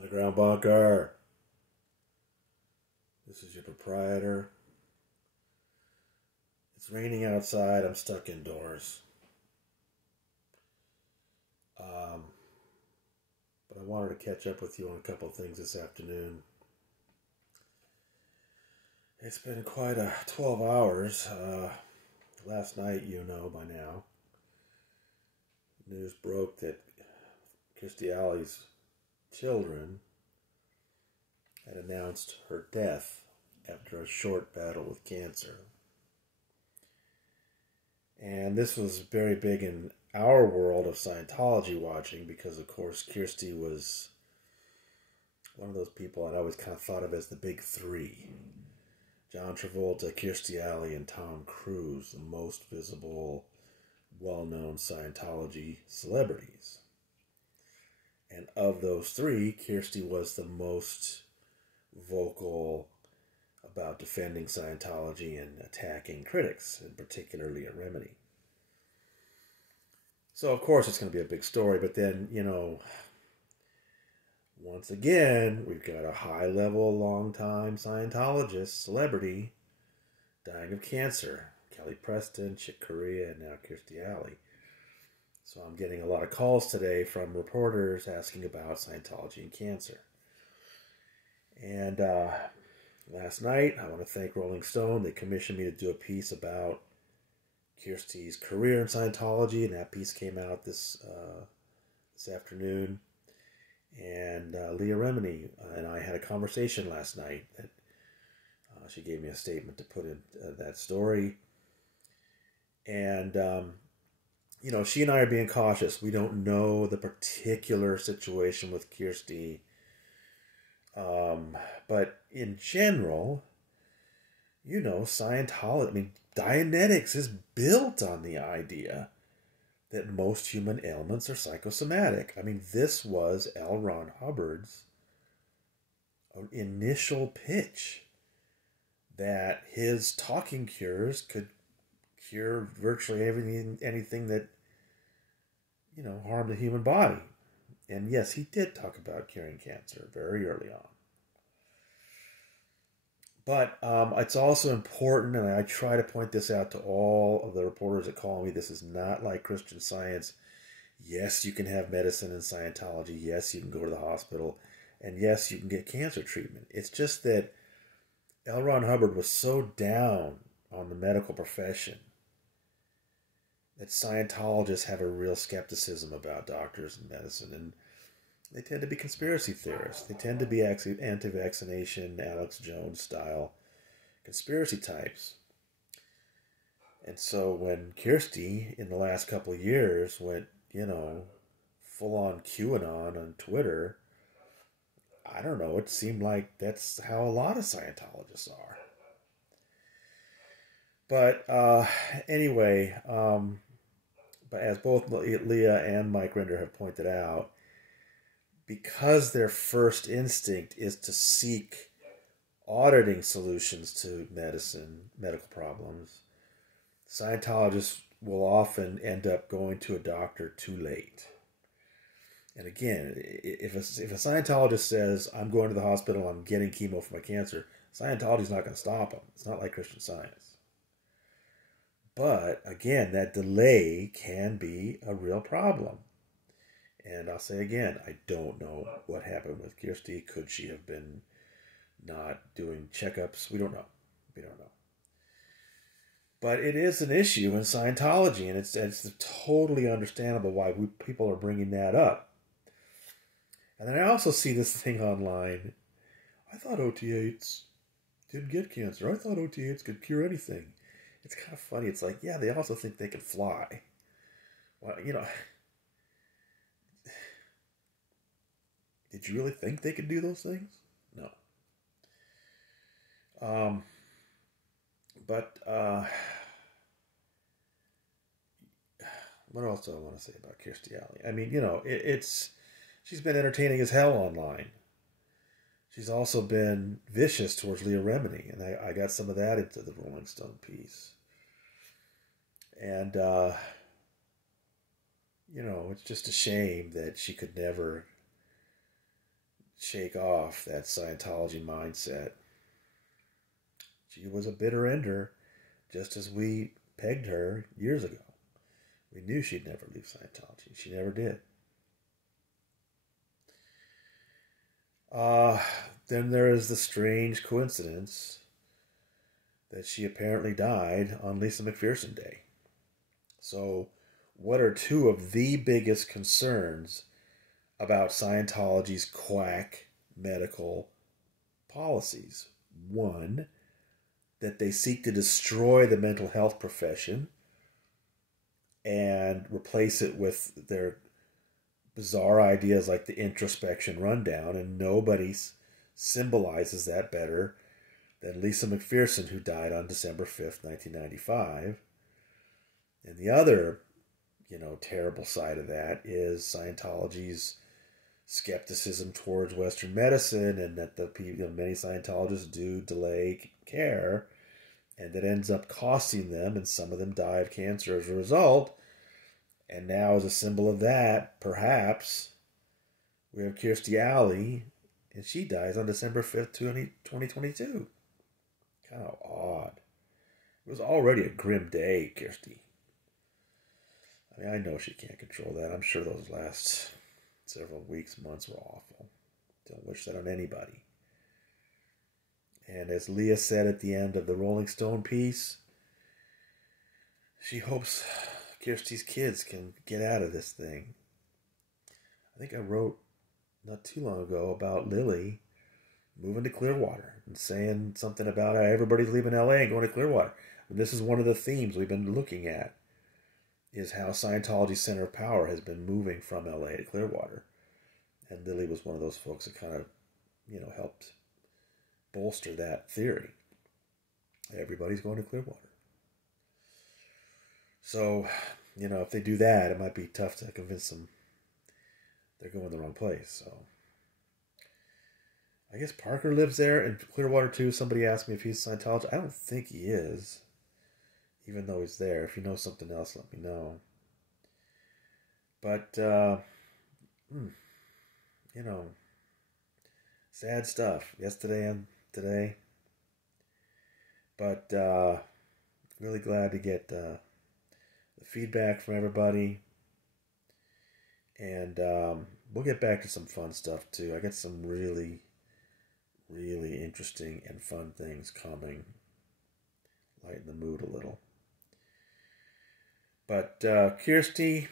Underground bunker. This is your proprietor. It's raining outside. I'm stuck indoors. But I wanted to catch up with you on a couple of things this afternoon. It's been quite a 12 hours. Last night, you know by now, news broke that Kirstie's children had announced her death after a short battle with cancer. And this was very big in our world of Scientology watching because, of course, Kirstie was one of those people I'd always kind of thought of as the big three. John Travolta, Kirstie Alley, and Tom Cruise, the most visible, well-known Scientology celebrities. And of those three, Kirstie was the most vocal about defending Scientology and attacking critics, and particularly Leah Remini. So, of course, it's going to be a big story, but then, once again, we've got a high-level, long-time Scientologist, celebrity, dying of cancer. Kelly Preston, Chick Corea, and now Kirstie Alley. So I'm getting a lot of calls today from reporters asking about Scientology and cancer. And last night, I want to thank Rolling Stone. They commissioned me to do a piece about Kirstie's career in Scientology, and that piece came out this afternoon. And Leah Remini and I had a conversation last night that she gave me a statement to put in that story. And, she and I are being cautious. We don't know the particular situation with Kirstie. But in general, Scientology, Dianetics is built on the idea that most human ailments are psychosomatic. This was L. Ron Hubbard's initial pitch, that his talking cures could cure virtually anything that, harmed the human body. And yes, he did talk about curing cancer very early on. But it's also important, and I try to point this out to all of the reporters that call me, this is not like Christian Science. Yes, you can have medicine in Scientology. Yes, you can go to the hospital. And yes, you can get cancer treatment. It's just that L. Ron Hubbard was so down on the medical profession that Scientologists have a real skepticism about doctors and medicine. And they tend to be conspiracy theorists. They tend to be anti-vaccination, Alex Jones style conspiracy types. And so when Kirstie, in the last couple of years, went, full on QAnon on Twitter, I don't know, it seemed like that's how a lot of Scientologists are. But anyway, but as both Leah and Mike Rinder have pointed out, because their first instinct is to seek auditing solutions to medical problems, Scientologists will often end up going to a doctor too late. And again, if a Scientologist says, I'm going to the hospital, I'm getting chemo for my cancer, Scientology's not going to stop them. It's not like Christian Science. But again, that delay can be a real problem. And I'll say again, I don't know what happened with Kirstie. Could she have been not doing checkups? We don't know. But it is an issue in Scientology, and it's totally understandable why people are bringing that up. And then I also see this thing online. I thought OT8s didn't get cancer. I thought OT8s could cure anything. It's kind of funny. It's like, yeah, they also think they can fly. Well, did you really think they could do those things? No. But what else do I want to say about Kirstie Alley? She's been entertaining as hell online. She's also been vicious towards Leah Remini, and I got some of that into the Rolling Stone piece. And, it's just a shame that she could never shake off that Scientology mindset. She was a bitter ender, just as we pegged her years ago. We knew she'd never leave Scientology. She never did. Then there is the strange coincidence that she apparently died on Lisa McPherson Day. So, what are two of the biggest concerns about Scientology's quack medical policies? One, that they seek to destroy the mental health profession and replace it with their bizarre ideas like the introspection rundown, and nobody symbolizes that better than Lisa McPherson, who died on December 5th, 1995. And the other, terrible side of that is Scientology's skepticism towards Western medicine, and that many Scientologists do delay care, and that ends up costing them, and some of them die of cancer as a result. And now, as a symbol of that, perhaps, we have Kirstie Alley, and she dies on December 5th, 2022. Kind of odd. It was already a grim day, Kirstie. I mean, I know she can't control that. I'm sure those last several weeks, months were awful. Don't wish that on anybody. And as Leah said at the end of the Rolling Stone piece, she hopes Kirstie's kids can get out of this thing. I think I wrote not too long ago about Lily moving to Clearwater and saying something about how everybody's leaving LA and going to Clearwater. And this is one of the themes we've been looking at, is how Scientology's center of power has been moving from LA to Clearwater. And Lily was one of those folks that kind of, helped bolster that theory. Everybody's going to Clearwater. So, if they do that, it might be tough to convince them they're going the wrong place. So, I guess Parker lives there in Clearwater too. Somebody asked me if he's Scientology. I don't think he is, even though he's there. If you know something else, let me know. But, sad stuff yesterday and today. But really glad to get the feedback from everybody. And we'll get back to some fun stuff too. I got some really, really interesting and fun things coming. Lighten the mood a little. But Kirstie,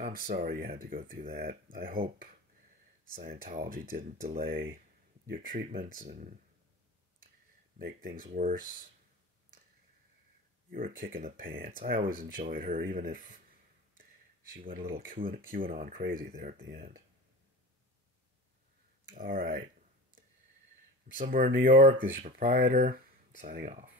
I'm sorry you had to go through that. I hope Scientology didn't delay your treatments and make things worse. You were a kick in the pants. I always enjoyed her, even if she went a little QAnon crazy there at the end. All right. From somewhere in New York, this is your proprietor, signing off.